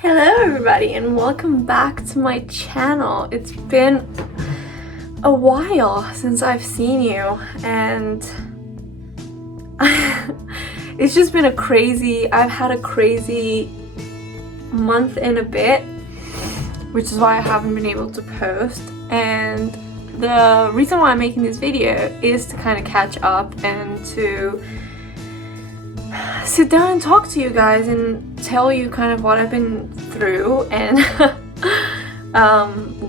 Hello everybody and welcome back to my channel. It's been a while since I've seen you and it's just been I've had a crazy month and a bit, which is why I haven't been able to post. And the reason why I'm making this video is to kind of catch up and to sit down and talk to you guys and tell you kind of what I've been through and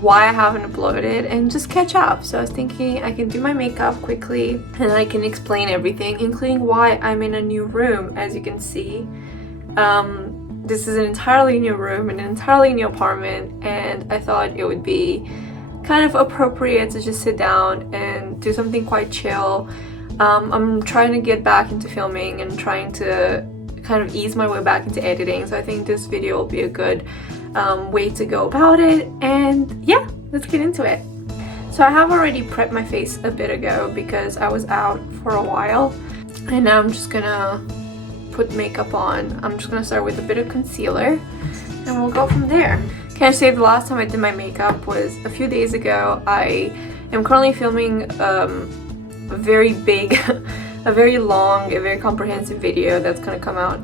why I haven't uploaded and just catch up. So I was thinking I can do my makeup quickly and I can explain everything, including why I'm in a new room. As you can see, this is an entirely new room, an entirely new apartment, and I thought it would be kind of appropriate to just sit down and do something quite chill. I'm trying to get back into filming and trying to kind of ease my way back into editing, so I think this video will be a good way to go about it. And yeah, let's get into it. So I have already prepped my face a bit ago because I was out for a while, and now I'm just gonna put makeup on. I'm just gonna start with a bit of concealer and we'll go from there. Can I say the last time I did my makeup was a few days ago. I am currently filming a very big, a very long, a very comprehensive video that's gonna come out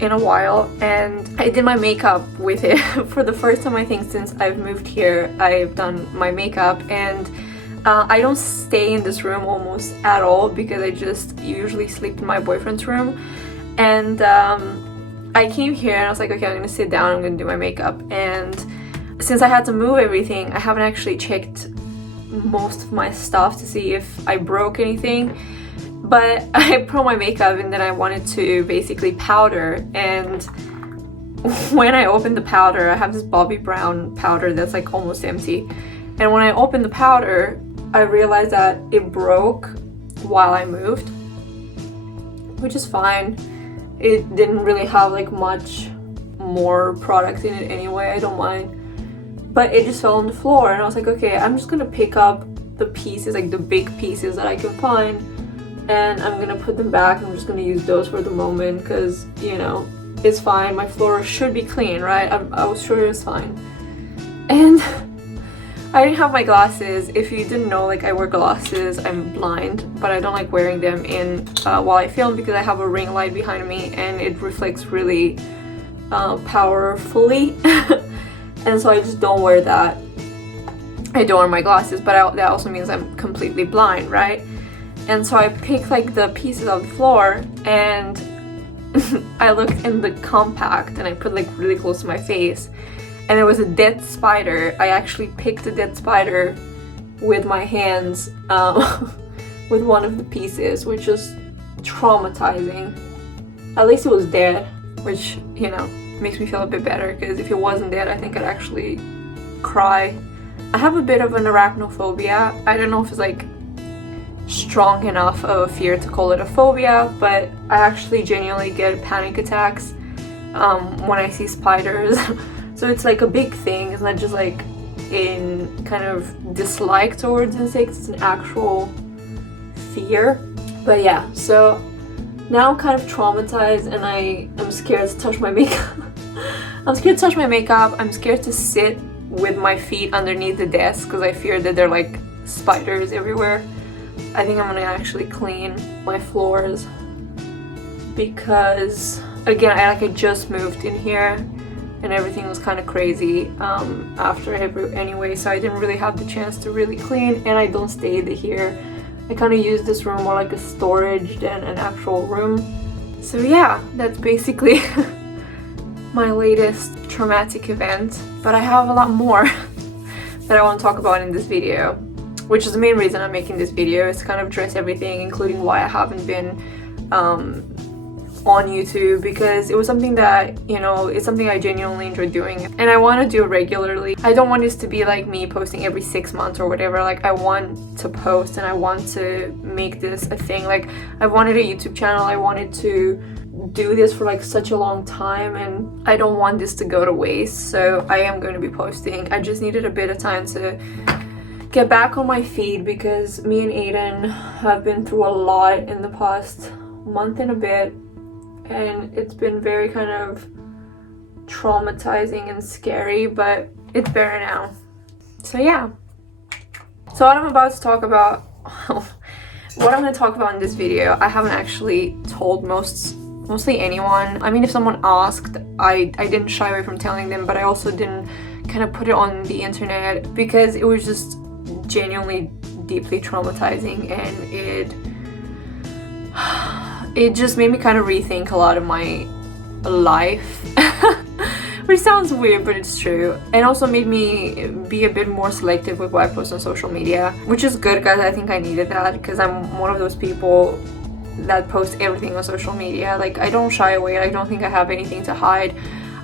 in a while, and I did my makeup with it for the first time I think since I've moved here. I've done my makeup, and I don't stay in this room almost at all because I just usually sleep in my boyfriend's room. And I came here and I was like, okay, I'm gonna sit down, I'm gonna do my makeup. And since I had to move everything, I haven't actually checked most of my stuff to see if I broke anything, but I put on my makeup and then I wanted to basically powder, and when I opened the powder, I have this Bobbi Brown powder that's like almost empty, and when I opened the powder I realized that it broke while I moved, which is fine. It didn't really have like much more product in it anyway, I don't mind. But it just fell on the floor, and I was like, okay, I'm just gonna pick up the pieces, like the big pieces that I can find, and I'm gonna put them back. I'm just gonna use those for the moment because, you know, it's fine. My floor should be clean, right? I was sure it was fine. And I didn't have my glasses. If you didn't know, like, I wear glasses. I'm blind, but I don't like wearing them in while I film because I have a ring light behind me and it reflects really powerfully. And so I just don't wear that. I don't wear my glasses, but that also means I'm completely blind, right? And so I picked like the pieces of the floor and I looked in the compact and I put like really close to my face, and there was a dead spider. I actually picked a dead spider with my hands with one of the pieces, which was traumatizing. At least it was dead, which, you know, makes me feel a bit better, because if it wasn't dead I think I'd actually cry. I have a bit of an arachnophobia. I don't know if it's like strong enough of a fear to call it a phobia, but I actually genuinely get panic attacks when I see spiders. So it's like a big thing. It's not just like in kind of dislike towards insects, it's an actual fear. But yeah, so now I'm kind of traumatized and I am scared to touch my makeup. I'm scared to touch my makeup. I'm scared to sit with my feet underneath the desk because I fear that there are like spiders everywhere. I think I'm gonna actually clean my floors because, again, I just moved in here and everything was kind of crazy anyway, so I didn't really have the chance to really clean, and I don't stay here. I kind of use this room more like a storage than an actual room. So yeah, that's basically my latest traumatic event. But I have a lot more that I want to talk about in this video, which is the main reason I'm making this video, is to kind of address everything, including why I haven't been on YouTube, because it was something that, you know, it's something I genuinely enjoy doing and I want to do regularly. I don't want this to be like me posting every 6 months or whatever. Like, I want to post and I want to make this a thing. Like, I wanted a YouTube channel. I wanted to do this for like such a long time and I don't want this to go to waste, so I am going to be posting. I just needed a bit of time to get back on my feet because me and Aidan have been through a lot in the past month and a bit, and it's been very kind of traumatizing and scary, but it's better now. So yeah. So what I'm about to talk about, what I'm going to talk about in this video, I haven't actually told mostly anyone. I mean, if someone asked, I didn't shy away from telling them, but I also didn't kind of put it on the internet because it was just genuinely deeply traumatizing, and it just made me kind of rethink a lot of my life. Which sounds weird, but it's true. And also made me be a bit more selective with what I post on social media, which is good because I think I needed that, because I'm one of those people that post everything on social media. Like, I don't shy away. I don't think I have anything to hide.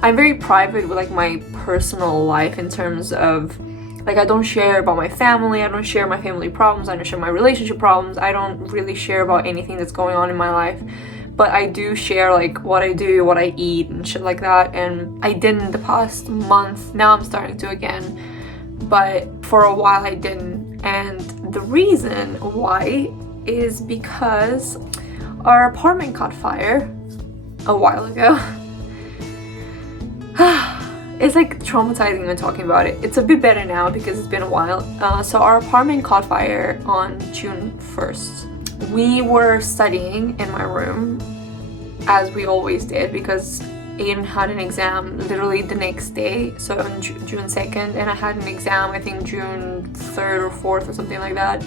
I'm very private with like my personal life in terms of like, I don't share about my family, I don't share my family problems, I don't share my relationship problems, I don't really share about anything that's going on in my life. But I do share like what I do, what I eat and shit like that, and I didn't the past month. Now I'm starting to again, but for a while I didn't. And the reason why is because our apartment caught fire a while ago. It's like traumatizing when talking about it. It's a bit better now because it's been a while. So our apartment caught fire on June 1st. We were studying in my room, as we always did, because Aidan had an exam literally the next day, so on June 2nd, and I had an exam I think June 3rd or 4th or something like that.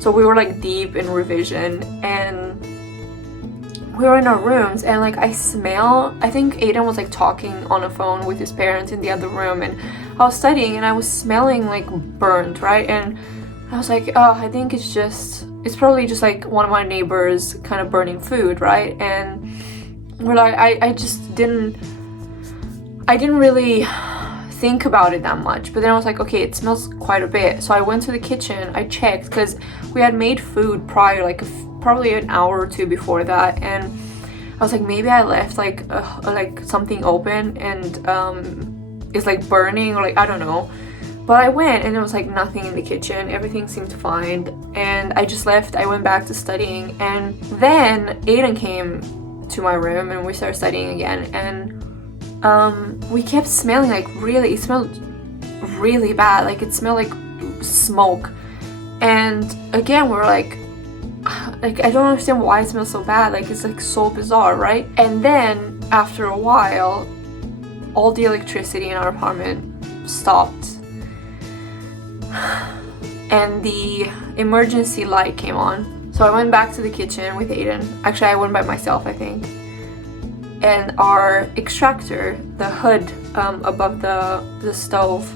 So we were like deep in revision, and we were in our rooms, and like I think Aidan was like talking on a phone with his parents in the other room, and I was studying and I was smelling like burnt, right? And I was like, oh, I think it's probably just like one of my neighbors kind of burning food, right? And we're like, I didn't really think about it that much, but then I was like, okay, it smells quite a bit. So I went to the kitchen, I checked, because we had made food prior, like probably an hour or two before that, and I was like, maybe I left like something open and it's like burning, or like I don't know. But I went and there was like nothing in the kitchen, everything seemed fine, and I just left. I went back to studying, and then Aidan came to my room and we started studying again, and we kept smelling like it smelled really bad, like it smelled like smoke. And again we were like I don't understand why it smells so bad, like it's like so bizarre, right? And then after a while all the electricity in our apartment stopped and the emergency light came on. So I went back to the kitchen with Aidan. Actually, I went by myself, I think. And our extractor, the hood above the stove,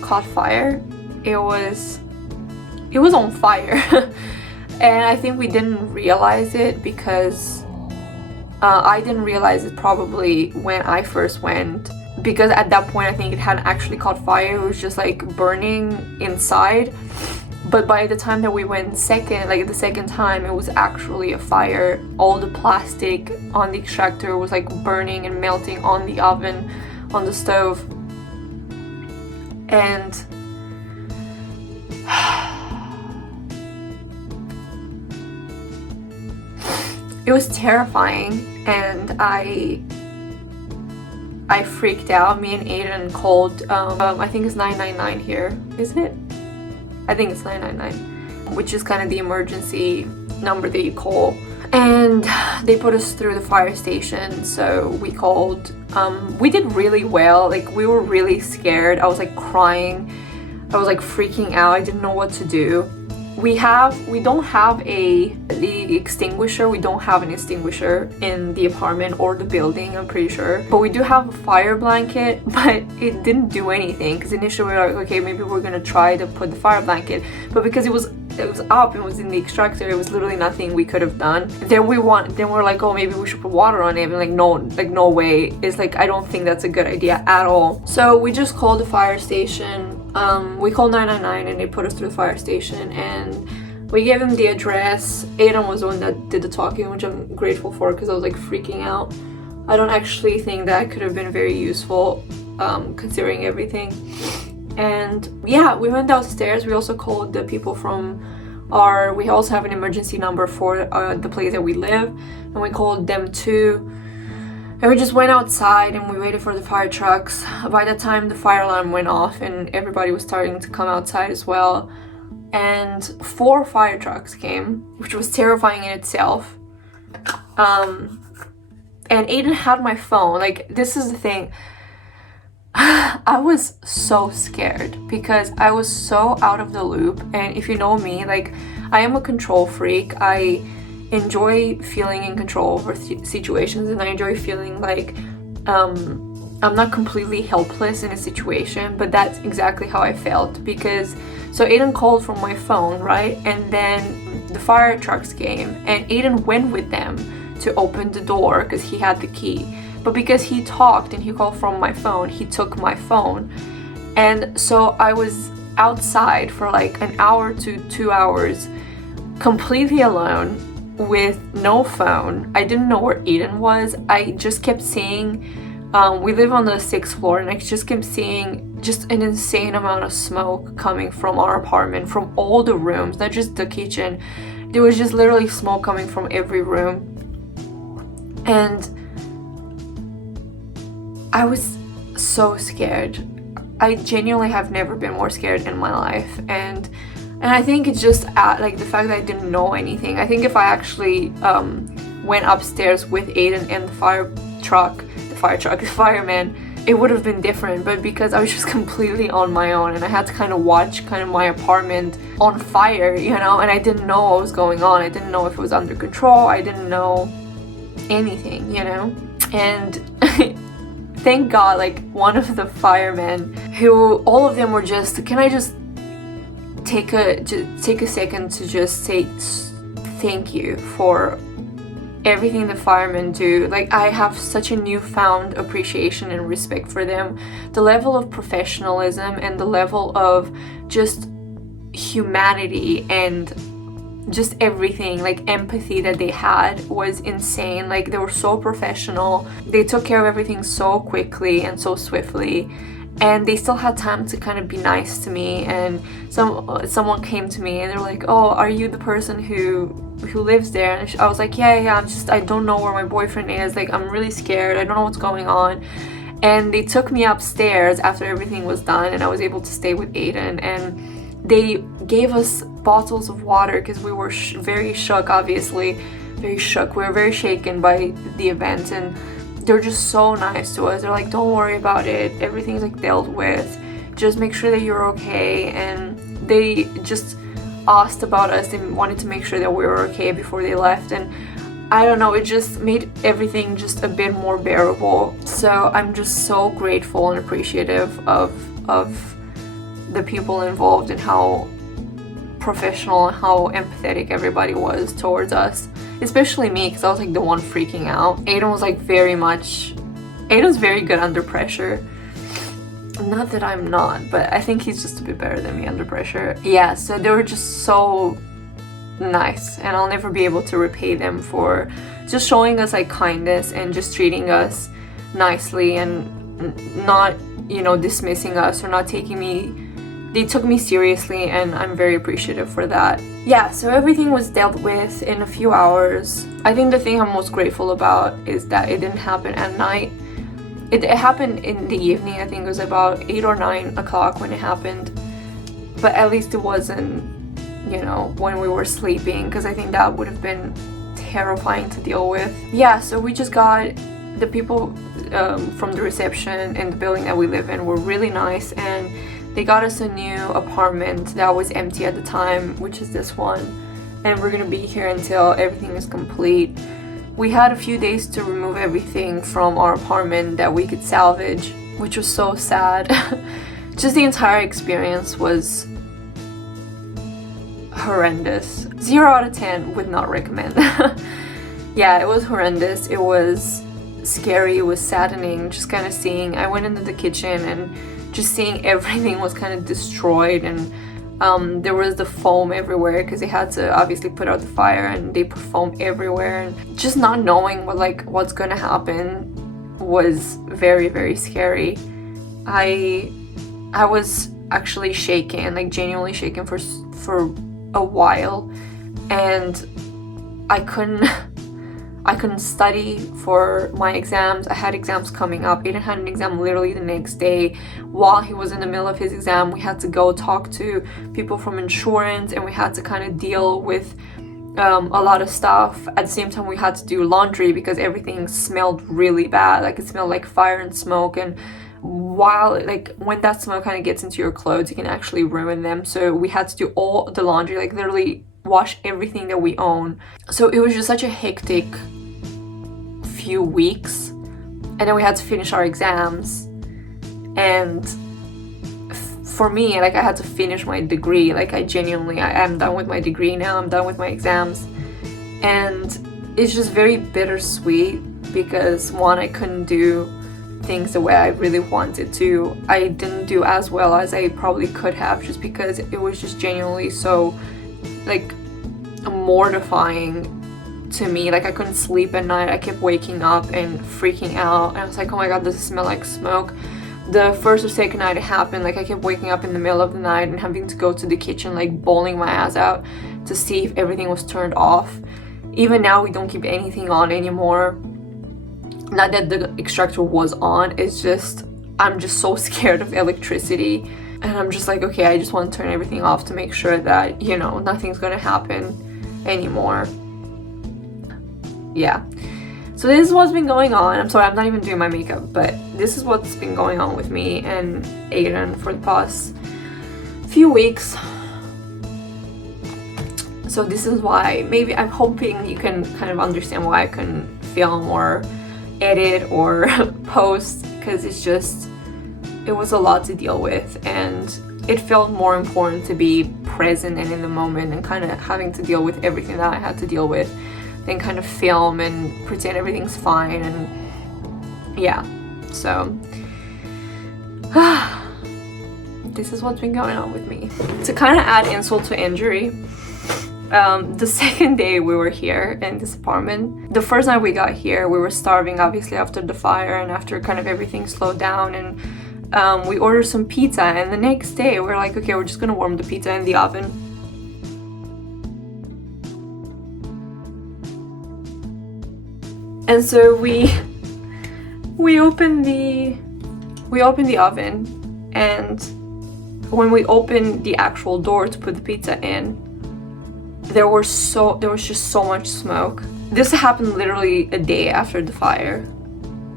caught fire. It was on fire. And I think we didn't realize it because I didn't realize it probably when I first went, because at that point I think it hadn't actually caught fire. It was just like burning inside. But by the time that we went the second time, it was actually a fire. All the plastic on the extractor was like burning and melting on the oven, on the stove. And it was terrifying, and I freaked out. Me and Aidan called, I think it's 999 here, isn't it? I think it's 999, which is kind of the emergency number that you call. And they put us through the fire station, so we called. We did really well, like we were really scared. I was like crying, I was like freaking out, I didn't know what to do. We don't have the extinguisher. We don't have an extinguisher in the apartment or the building, I'm pretty sure. But we do have a fire blanket, but it didn't do anything, because initially we were like, okay, maybe we're gonna try to put the fire blanket. But because it was up, it was in the extractor, it was literally nothing we could have done. Then we're like, oh, maybe we should put water on it. And like, no way. It's like, I don't think that's a good idea at all. So we just called the fire station. We called 999 and they put us through the fire station, and we gave them the address. Aidan was the one that did the talking, which I'm grateful for, because I was like freaking out. I don't actually think that could have been very useful, considering everything. And yeah, we went downstairs. We also called the people from we also have an emergency number for the place that we live, and we called them too. And we just went outside and we waited for the fire trucks. By the time the fire alarm went off and everybody was starting to come outside as well, and 4 fire trucks came, which was terrifying in itself. And Aidan had my phone. Like, this is the thing. I was so scared because I was so out of the loop. And if you know me, like, I am a control freak. I enjoy feeling in control over situations, and I enjoy feeling like I'm not completely helpless in a situation, but that's exactly how I felt. Because so Aidan called from my phone, right? And then the fire trucks came and Aidan went with them to open the door because he had the key. But because he talked and he called from my phone, he took my phone. And so I was outside for like an hour to 2 hours, completely alone with no phone. I didn't know where Aidan was. I just kept seeing, we live on the 6th floor, and I just kept seeing just an insane amount of smoke coming from our apartment, from all the rooms, not just the kitchen. There was just literally smoke coming from every room. And I was so scared. I genuinely have never been more scared in my life. And I think it's just like the fact that I didn't know anything. I think if I actually went upstairs with Aidan and the fireman, it would have been different. But because I was just completely on my own and I had to kind of watch kind of my apartment on fire, you know, and I didn't know what was going on. I didn't know if it was under control. I didn't know anything, you know. And thank God, like, one of the firemen, who all of them were just, can I just take a second to just say thank you for everything the firemen do. Like, I have such a newfound appreciation and respect for them. The level of professionalism and the level of just humanity and just everything, like empathy that they had was insane. Like, they were so professional. They took care of everything so quickly and so swiftly, and they still had time to kind of be nice to me. And someone came to me and they're like, oh, are you the person who lives there? And I was like, yeah, I don't know where my boyfriend is. Like, I'm really scared. I don't know what's going on. And they took me upstairs after everything was done, and I was able to stay with Aidan. And they gave us bottles of water because we were very shook, obviously. Very shook. We were very shaken by the event, and they're just so nice to us. They're like, don't worry about it. Everything's like dealt with. Just make sure that you're okay. And they just asked about us and wanted to make sure that we were okay before they left. And I don't know, it just made everything just a bit more bearable. So I'm just so grateful and appreciative of the people involved and how professional and how empathetic everybody was towards us, especially me, because I was like the one freaking out. Aidan was like Aidan's very good under pressure. Not that I'm not, but I think he's just a bit better than me under pressure. Yeah, so they were just so nice, and I'll never be able to repay them for just showing us like kindness and just treating us nicely and not, you know, dismissing us or not taking me. They took me seriously, and I'm very appreciative for that. Yeah, so everything was dealt with in a few hours. I think the thing I'm most grateful about is that it didn't happen at night. It happened in the evening. I think it was about 8 or 9 o'clock when it happened. But at least it wasn't, you know, when we were sleeping, because I think that would have been terrifying to deal with. Yeah, so we just got the people from the reception in the building that we live in were really nice, and they got us a new apartment that was empty at the time, which is this one, and we're gonna be here until everything is complete. We had a few days to remove everything from our apartment that we could salvage, which was so sad. Just the entire experience was horrendous. 0 out of 10 would not recommend. Yeah, it was horrendous. It was scary. It was saddening. Just kind of seeing, I went into the kitchen and just seeing everything was kind of destroyed, and there was the foam everywhere because they had to obviously put out the fire, and they put foam everywhere, and just not knowing what's gonna happen was very, very scary. I was actually shaken, like genuinely shaken for a while, and I I couldn't study for my exams. I had exams coming up. Aidan had an exam literally the next day. While he was in the middle of his exam, we had to go talk to people from insurance, and we had to kind of deal with a lot of stuff. At the same time, we had to do laundry because everything smelled really bad. Like, it smelled like fire and smoke, and when that smoke kind of gets into your clothes, it can actually ruin them. So we had to do all the laundry, like literally wash everything that we own. So it was just such a hectic few weeks, and then we had to finish our exams, and for me, like, I had to finish my degree. Like, I am done with my degree now. I'm done with my exams, and it's just very bittersweet because, one, I couldn't do things the way I really wanted to. I didn't do as well as I probably could have, just because it was just genuinely so, like, mortifying to me. Like, I couldn't sleep at night. I kept waking up and freaking out, and I was like, oh my god, does it smell like smoke? The first or second night it happened, like, I kept waking up in the middle of the night and having to go to the kitchen, like bawling my ass out to see if everything was turned off. Even now, we don't keep anything on anymore. Not that the extractor was on, it's just I'm just so scared of electricity, and I'm just like, okay, I just want to turn everything off to make sure that, you know, nothing's gonna happen anymore. Yeah, so this is what's been going on. I'm sorry, I'm not even doing my makeup, but this is what's been going on with me and Aidan for the past few weeks. So this is why, maybe I'm hoping you can kind of understand why I couldn't film or edit or post, because it was a lot to deal with, and it felt more important to be present and in the moment and kind of having to deal with everything that I had to deal with than kind of film and pretend everything's fine. And yeah, so this is what's been going on with me. To kind of add insult to injury, the second day we were here in this apartment, the first night we got here, we were starving, obviously, after the fire and after kind of everything slowed down, and we ordered some pizza, and the next day we're like, okay, we're just gonna warm the pizza in the oven. And so we opened the oven, and when we opened the actual door to put the pizza in, there was just so much smoke. This happened literally a day after the fire,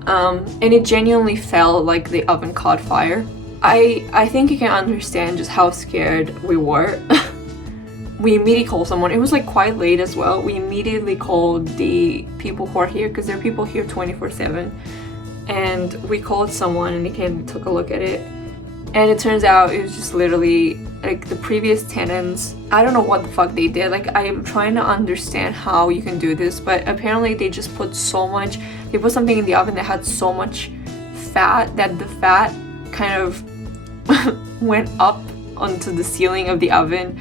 and it genuinely felt like the oven caught fire. I think you can understand just how scared we were. We immediately called someone. It was like quite late as well. We immediately called the people who are here, because there are people here 24/7, and we called someone and they came and took a look at it, and it turns out it was just literally like the previous tenants. I don't know what the fuck they did. Like, I am trying to understand how you can do this, but apparently they just put they put something in the oven that had so much fat that the fat kind of went up onto the ceiling of the oven,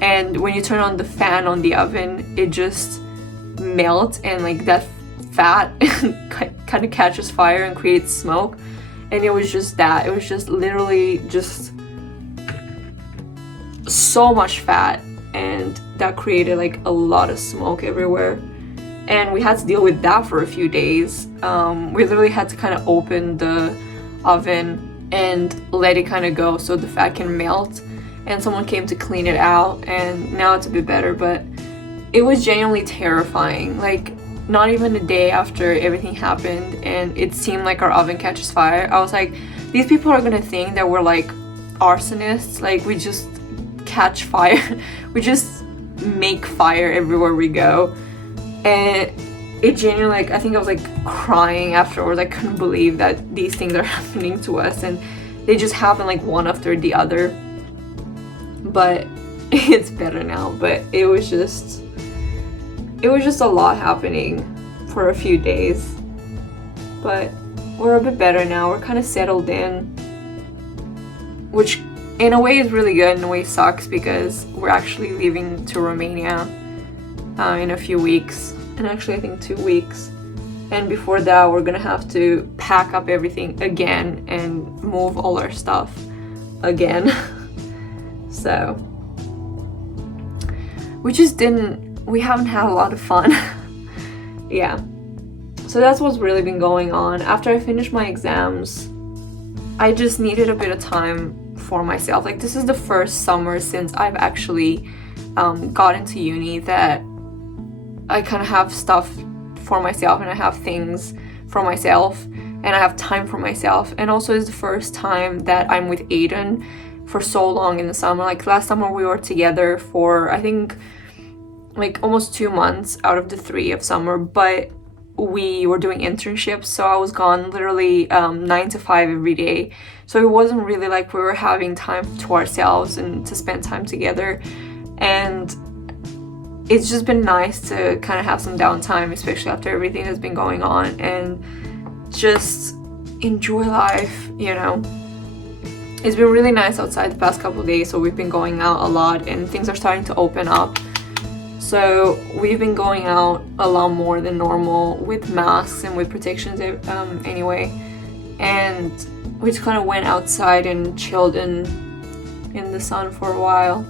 and when you turn on the fan on the oven, it just melts, and like that fat kind of catches fire and creates smoke. And it was just literally just so much fat, and that created like a lot of smoke everywhere, and we had to deal with that for a few days. We literally had to kind of open the oven and let it kind of go so the fat can melt, and someone came to clean it out, and now it's a bit better. But it was genuinely terrifying. Like, not even a day after everything happened and it seemed like our oven catches fire, I was like, these people are gonna think that we're like arsonists. Like, we just catch fire. We just make fire everywhere we go. And it genuinely, like, I think I was like crying afterwards. I couldn't believe that these things are happening to us, and they just happen like one after the other. But it's better now. But it was just a lot happening for a few days, but we're a bit better now. We're kind of settled in, which in a way is really good, in a way sucks, because we're actually leaving to Romania in a few weeks, and actually I think 2 weeks, and before that we're gonna have to pack up everything again and move all our stuff again. So we haven't had a lot of fun. Yeah, So that's what's really been going on. After I finished my exams, I just needed a bit of time for myself. Like, this is the first summer since I've actually got into uni that I kind of have stuff for myself, and I have things for myself, and I have time for myself. And also it's the first time that I'm with Aidan for so long in the summer. Like, last summer we were together for, I think, like almost 2 months out of the 3 of summer, but we were doing internships, so I was gone literally 9 to 5 every day. So it wasn't really like we were having time to ourselves and to spend time together. And it's just been nice to kind of have some downtime, especially after everything that's been going on, and just enjoy life, you know. It's been really nice outside the past couple of days, so we've been going out a lot and things are starting to open up. So we've been going out a lot more than normal with masks and with protections anyway. And we just kind of went outside and chilled in the sun for a while.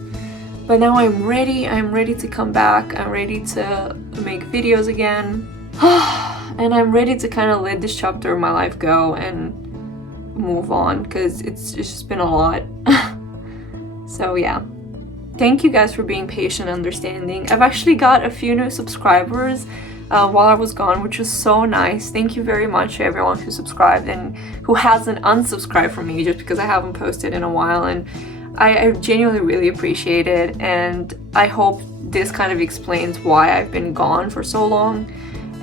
But now I'm ready to come back. I'm ready to make videos again. And I'm ready to kind of let this chapter of my life go and move on, because it's just been a lot. So yeah. Thank you guys for being patient and understanding. I've actually got a few new subscribers while I was gone, which was so nice. Thank you very much to everyone who subscribed and who hasn't unsubscribed from me just because I haven't posted in a while. And I genuinely really appreciate it. And I hope this kind of explains why I've been gone for so long.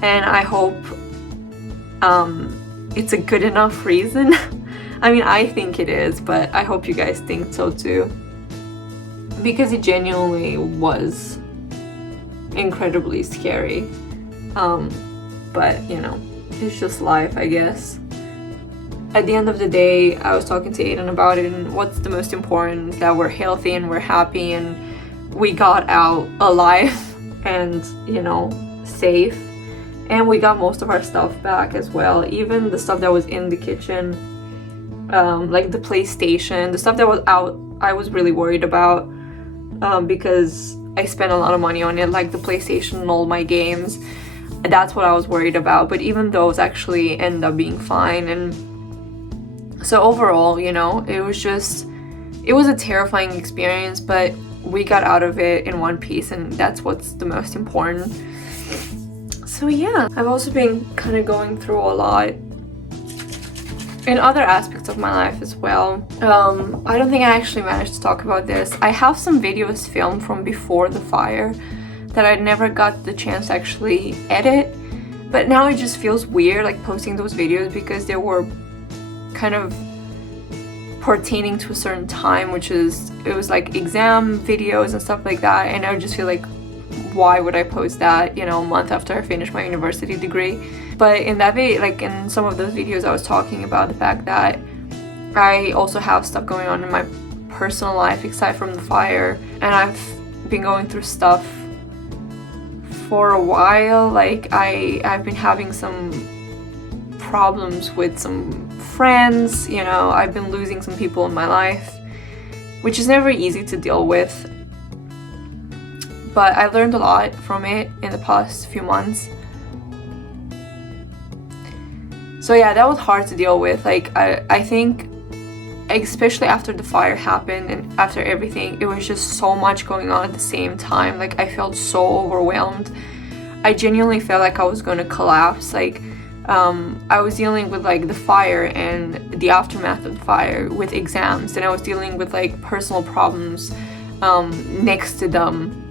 And I hope it's a good enough reason. I mean, I think it is, but I hope you guys think so too. Because it genuinely was incredibly scary. But, you know, it's just life, I guess. At the end of the day, I was talking to Aidan about it, and what's the most important, that we're healthy and we're happy and we got out alive and, you know, safe. And we got most of our stuff back as well. Even the stuff that was in the kitchen, like the PlayStation, the stuff that was out, I was really worried about. Because I spent a lot of money on it, like the PlayStation and all my games. That's what I was worried about, but even those actually end up being fine. And so overall, you know, it was a terrifying experience, but we got out of it in one piece, and that's what's the most important. So yeah, I've also been kind of going through a lot in other aspects of my life as well. I don't think I actually managed to talk about this. I have some videos filmed from before the fire that I never got the chance to actually edit, but now it just feels weird like posting those videos because they were kind of pertaining to a certain time, it was like exam videos and stuff like that, and I just feel like, why would I post that, you know, a month after I finished my university degree? But in that video, like in some of those videos, I was talking about the fact that I also have stuff going on in my personal life aside from the fire, and I've been going through stuff for a while. Like I've been having some problems with some friends, you know, I've been losing some people in my life, which is never easy to deal with. But I learned a lot from it in the past few months. So yeah, that was hard to deal with. Like I think, especially after the fire happened and after everything, it was just so much going on at the same time. Like I felt so overwhelmed. I genuinely felt like I was going to collapse. Like I was dealing with like the fire and the aftermath of the fire with exams, and I was dealing with like personal problems next to them.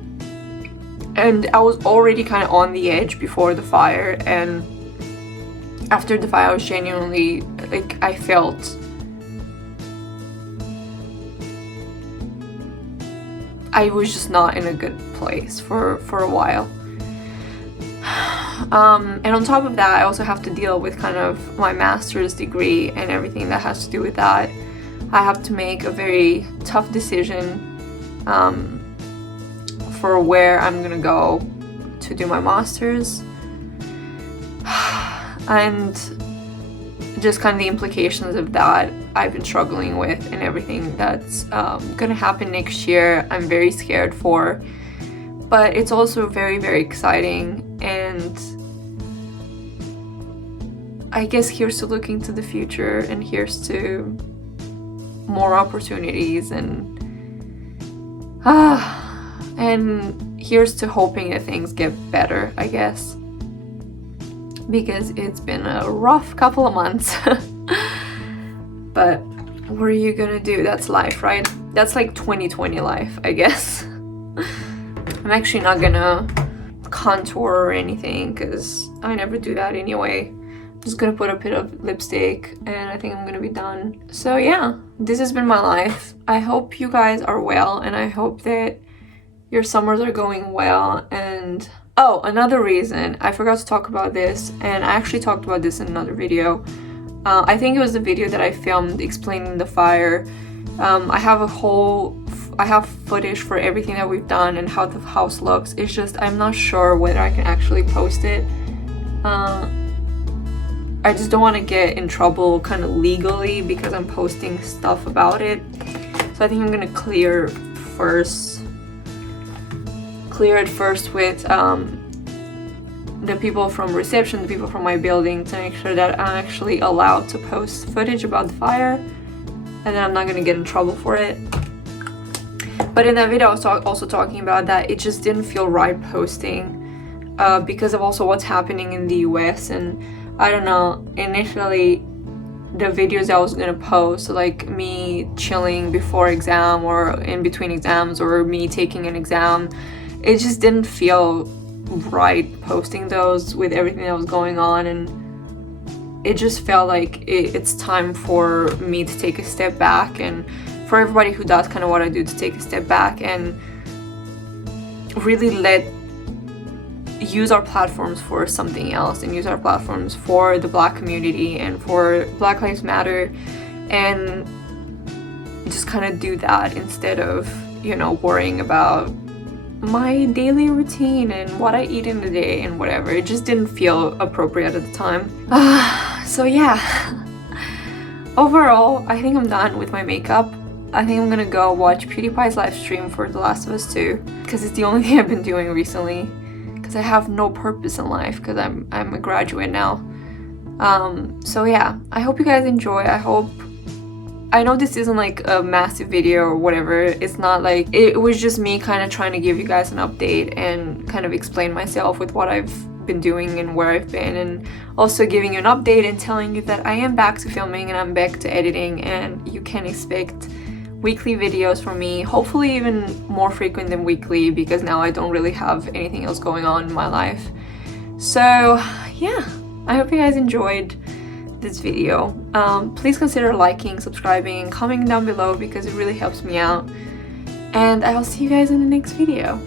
And I was already kind of on the edge before the fire, and after the fire I was genuinely, like, I felt I was just not in a good place for a while. And on top of that, I also have to deal with kind of my master's degree and everything that has to do with that. I have to make a very tough decision for where I'm gonna go to do my master's, and just kind of the implications of that I've been struggling with, and everything that's gonna happen next year I'm very scared for. But it's also very, very exciting, and I guess here's to looking to the future, and here's to more opportunities, and here's to hoping that things get better, I guess, because it's been a rough couple of months. But what are you gonna do? That's life, right? That's like 2020 life, I guess. I'm actually not gonna contour or anything because I never do that anyway. I'm just gonna put a bit of lipstick and I think I'm gonna be done. So yeah, this has been my life. I hope you guys are well, and I hope that your summers are going well. And oh, another reason, I forgot to talk about this, and I actually talked about this in another video. I think it was the video that I filmed explaining the fire. I have footage for everything that we've done and how the house looks. It's just I'm not sure whether I can actually post it. I just don't want to get in trouble kind of legally because I'm posting stuff about it. So I think I'm gonna clear it first with the people from reception, the people from my building, to make sure that I'm actually allowed to post footage about the fire, and then I'm not gonna get in trouble for it. But in that video I was also talking about that it just didn't feel right posting because of also what's happening in the US. And I don't know, initially the videos I was gonna post, like me chilling before exam or in between exams, or me taking an exam, it just didn't feel right posting those with everything that was going on. And it just felt like it's time for me to take a step back, and for everybody who does kind of what I do, to take a step back and really use our platforms for something else, and use our platforms for the Black community and for Black Lives Matter, and just kind of do that instead of, you know, worrying about my daily routine and what I eat in the day and whatever. It just didn't feel appropriate at the time. So yeah, overall I think I'm done with my makeup. I think I'm gonna go watch PewDiePie's live stream for The Last of Us 2 because it's the only thing I've been doing recently, because I have no purpose in life because I'm a graduate now. So yeah, I hope you guys enjoy. I know this isn't like a massive video or whatever. It's not like, it was just me kind of trying to give you guys an update and kind of explain myself with what I've been doing and where I've been, and also giving you an update and telling you that I am back to filming and I'm back to editing, and you can expect weekly videos from me, hopefully even more frequent than weekly, because now I don't really have anything else going on in my life. So yeah, I hope you guys enjoyed this video. Please consider liking, subscribing, and commenting down below because it really helps me out, and I will see you guys in the next video.